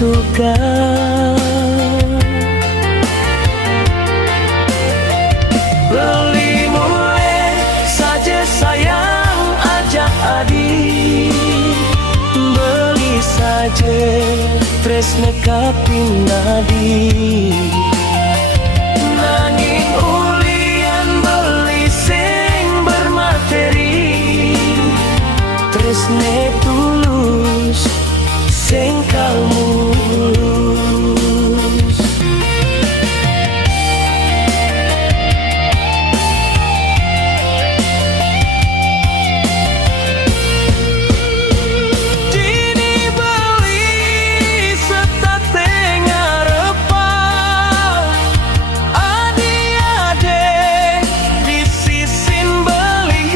tugas. Beli mulai saja sayang, ajak adik. Beli saja tresna kaping nadi. Nanging ulian beli sing bermateri. Tresna tulus sing kalmus. Dini beli setate ngarepan, adik-adik disisin beli.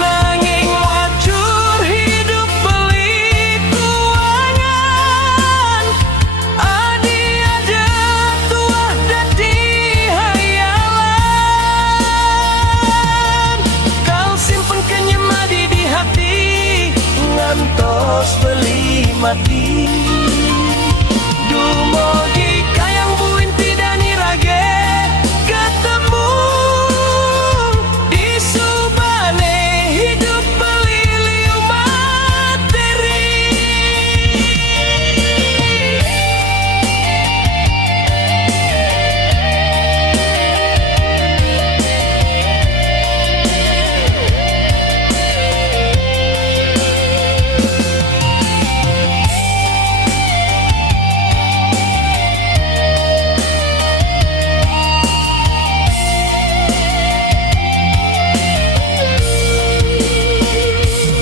Nanging wajur hidup beli kuangan, adik-adik tuah dadi hayalan. Kau simpen kenyemadi di hati, ngantos beli mati. Dumogi kayang buin tidak nirage, ketemu di subane hidup beli liu materi.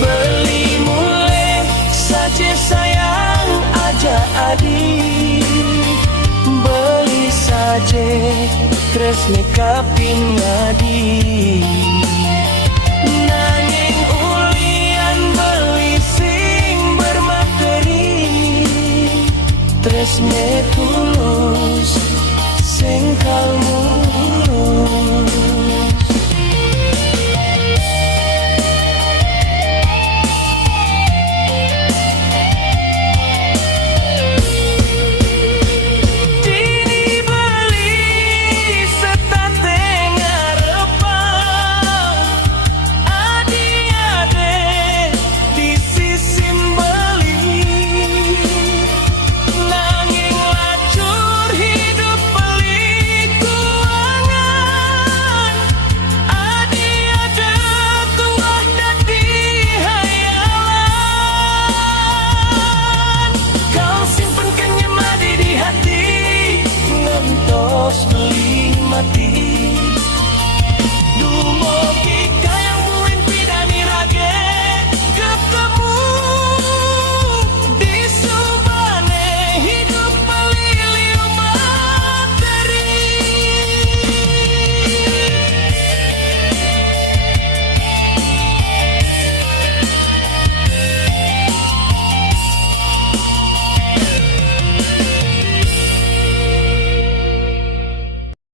Beli mulai saja sayang, ajak adik. Beli saja tresna kaping nadi.